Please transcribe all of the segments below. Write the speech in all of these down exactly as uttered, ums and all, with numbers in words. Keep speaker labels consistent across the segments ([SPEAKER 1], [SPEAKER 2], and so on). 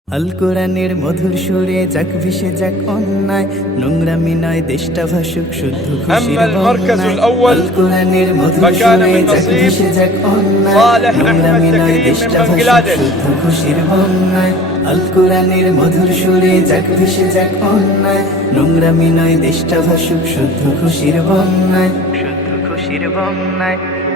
[SPEAKER 1] আল কোরআনের মধুর সুরে যাক ভেসে যাক অন্যায়, নোংরামি নয় দেশটা ভাসুক শুদ্ধ খুশির বন্যায়। আল কোরআনের মধুর সুরে যাক ভেসে যাক অন্যায়, নোংরামি নয় দেশটা ভাসুক শুদ্ধ খুশির বন্যায়। আল কোরআনের মধুর সুরে যাক ভেসে যাক অন্যায়, নোংরামি নয় দেশটা ভাসুক শুদ্ধ খুশির বন্যায়, শুদ্ধ খুশির বন্যায়।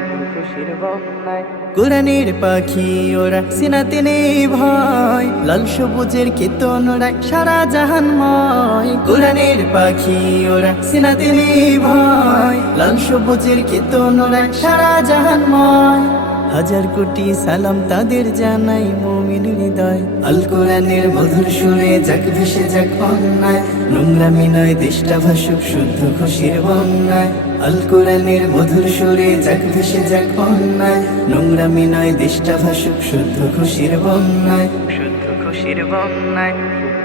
[SPEAKER 1] কোরআনের পাখি ওরা সিনাতে নেই ভয়, লাল সবুজের কেতন রায় সারা জাহানময়। কোরআনের পাখি ওরা সিনাতে নেই ভয়, লাল সবুজের কেতন রায় সারা জাহানময়। হাজার কোটি সালাম তাদের জানাই মুমিন হৃদয়। আল কোরআনের মধুর সুরে যাক ভেসে যাক অন্যায়, নোংরামি নয় দেশটা ভাসুক শুদ্ধ খুশির বন্যায়। আল কোরআনের মধুর সুরে যাক ভেসে যাক অন্যায়, নোংরামি নয় দেশটা ভাসুক শুদ্ধ খুশির বন্যায়, শুদ্ধ খুশির বন্যায়।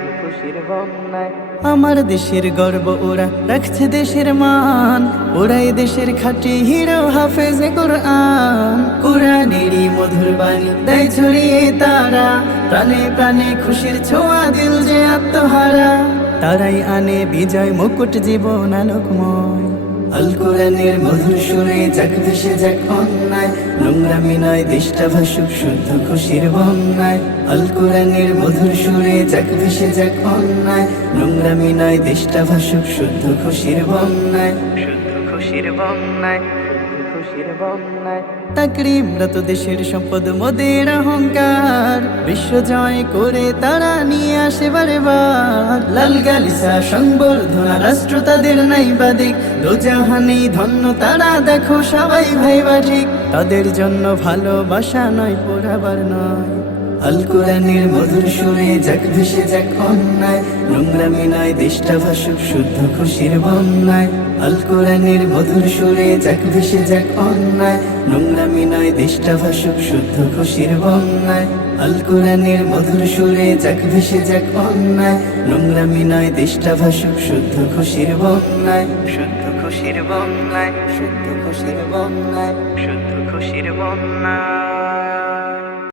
[SPEAKER 1] আমার দেশের গর্ব ওরা রাখছে দেশের মান, ওরাই দেশের খাঁটি হিরো হাফেজে কোরআন। কোরআনেরই মধুর বাণী দেয় ছড়িয়ে তারা, প্রাণে প্রাণে খুশির ছোঁয়া দিল যে আত্মহারা। তারাই আনে বিজয় মুকুট জীবন আলোকময়। আল কোরআনের মধুর সুরে যাক ভেসে যাক অন্যায়, নোংরামি নয় দেশটা ভাসুক শুদ্ধ খুশির বন্যায়। আল কোরআনের মধুর সুরে যাক ভেসে যাক অন্যায়, নোংরামি নয় দেশটা ভাসুক শুদ্ধ খুশির বন্যায়, শুদ্ধ খুশির বন্যায়। তাকরিমরত দেশের সম্পদ মোদের অহংকার, বিশ্ব জয় করে তারা নিয়ে আসে বারে বার। লাল গালিসা সংবর্ধনা রাষ্ট্র তাদের নাই বাদিক, দোজাহানি ধন্য তারা দেখো সবাই ভাইবা ঠিক। তাদের জন্য ভালোবাসা নয় পোড়াবার নয়। আল কোরআনের মধুর সুরে যাক ভেসে যাক অন্যায়, নোংরামি নয় দেশটা ভাসুক শুদ্ধ খুশির বন্যায়। আল কোরআনের মধুর সুরে যাক ভেসে যাক অন্যায়, নোংরামি নয় দেশটা ভাসুক শুদ্ধ খুশির বন্যায়। আল কোরআনের মধুর সুরে যাক ভেসে যাক অন্যায়, নোংরামি নয় দেশটা ভাসুক শুদ্ধ খুশির বন্যায়, শুদ্ধ খুশির বন্যায়, শুদ্ধ খুশির বন্যায়, শুদ্ধ খুশির বন্যায়।